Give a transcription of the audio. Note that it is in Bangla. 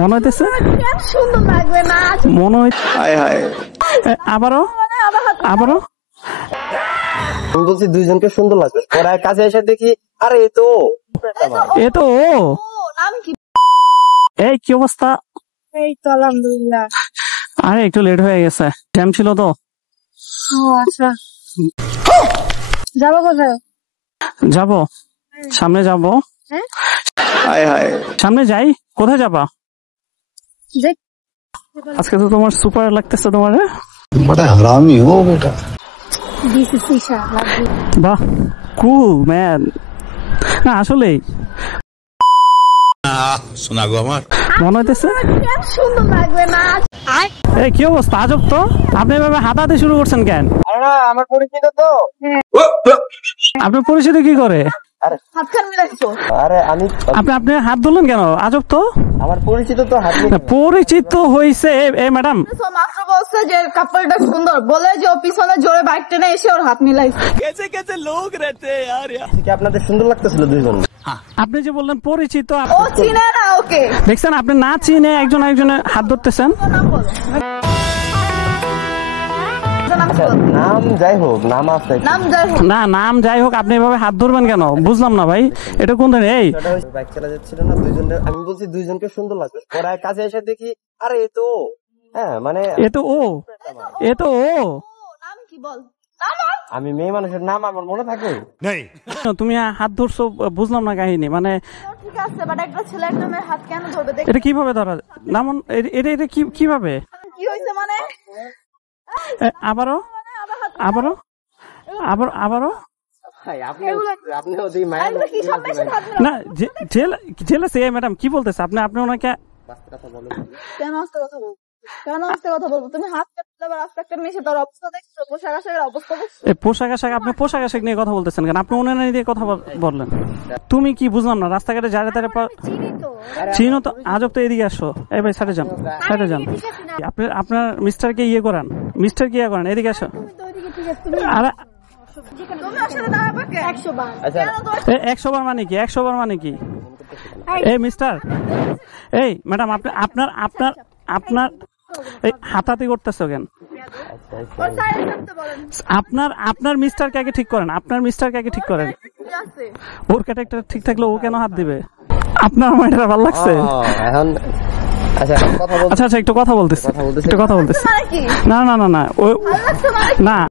মনে হইতেছে সুন্দর লাগবে না মনে হয় আবারও আবারও আমি বলছি দুইজনকে সুন্দর লাগবে, ওরা কাছে এসে দেখি আরে এ তো ও নাম কি? এই কি অবস্থা? এই তো আলহামদুলিল্লাহ। আরে একটু লেট হয়ে গেছে, জ্যাম ছিল তো। ও আচ্ছা, যাবো কোথায়? যাবো সামনে যাবো। সামনে যাই, কোথায় যাবা? আজকে তো তোমার সুপার লাগতেছে তোমার। बड़ा हरामी हो बेटा। বাহ কুল ম্যান। না আসলেই শোনা গো আমার মনে হইতেছে সুন্দর লাগবে না। এই কি অবস্থা, আজব তো। আপনি এভাবে হাতাতে শুরু করছেন কেন? আমার পরিচিত তো। আপনার পরিচিত কি করে? হাতখান মিলাইছো? আরে আমি আপনি হাত ধরলেন কেন? আজব তো। আমার পরিচিত তো হাত পরিচিত হইছে এ ম্যাডাম। মাত্র বলছে যে কাপড়টা সুন্দর বলে যে ও পিছনে জোরে বাইক টেনে এসে ওর হাত মিলাইছে। কি আপনাদের সুন্দর লাগতেছিল দুইজন? আপনি যে বললেন পরিচিত, ও চিনে না ওকে। দেখছেন আপনি না চিনে একজন একজনের হাত ধরতেছেন। নাম বলো। আচ্ছা, নাম যাই হোক, নাম আছে। নাম যাই হোক। না নাম যাই হোক, আপনি এভাবে হাত ধরবেন কেন বুঝলাম না ভাই। এটা কোন দিন? এই বাইক চালা যাচ্ছিল না দুইজনের, আমি বলছি দুইজনকে সুন্দর লাগবে, ওরা কাছে এসে দেখি আরে হ্যাঁ মানে এ তো ও নাম কি বল? আমি মেয়ে মানুষের নাম আমার মনে থাকে। তুমি হাত ধরছো, বুঝলাম না কাহিনী মানে। ঠিক আছে, বাট একটা ছেলে একটা মেয়ের হাত কেন ধরবে? দেখ এটা কিভাবে ধরা? নাম এটা কিভাবে? কি হইছে মানে? আবারও আবারও আবারও আপনি ওই মায়ের কি সামনে এসে হাত ধরো? না জেল আছে ম্যাডাম। কি বলতেছে আপনি ওনাকে? কেন আস্তে কথা বলবো? কেন আস্তে কথা বলবো? তুমি হাত কাটতে আবার আস্তে একটা মেশে তোর অবস্থা দেখছো? পোশাক আশাকের অবস্থা দেখছো? এই পোশাক আশাক, আপনি পোশাক আশাক নিয়ে কথা বলতেছেন কেন? আপনি ওনার নিয়ে কথা বললেন। তুমি কি বুঝলাম না, রাস্তাঘাটে যারে তারে চিনি তো। চিনো তো। আজব তো, এদিকে আসো। এই ভাই সাইডে যান, সাইডে যান। আপনার মিস্টারকে ইয়ে করান, মিস্টারকে ইয়ে করান, এদিকে আসো। তুমি তো ওইদিকে ঠিক আছে, তুমি আরে তুমি আসলে দাঁড়াবে কে? 100 বার। আচ্ছা। কেন তো 100 বার মানে কি? 100 বার মানে কি? এই মিস্টার, এই ম্যাডাম, আপনার এই হাতাহাতি করতেছো কেন? ওর সাইডে থাকতে বলেন। আপনার মিস্টারকে আগে ঠিক করেন, আপনার মিস্টারকে আগে ঠিক করেন। ঠিক আছে। ওর ক্যারেক্টার ঠিক থাকলে ও কেন হাত দিবে? আপনার আমার এটা ভালো লাগছে। এখন আচ্ছা কথা বল। আচ্ছা একটু কথা বলতেছি, একটু কথা বলতেছি। মানে কি? না ও ভালো লাগছে মানে কি? না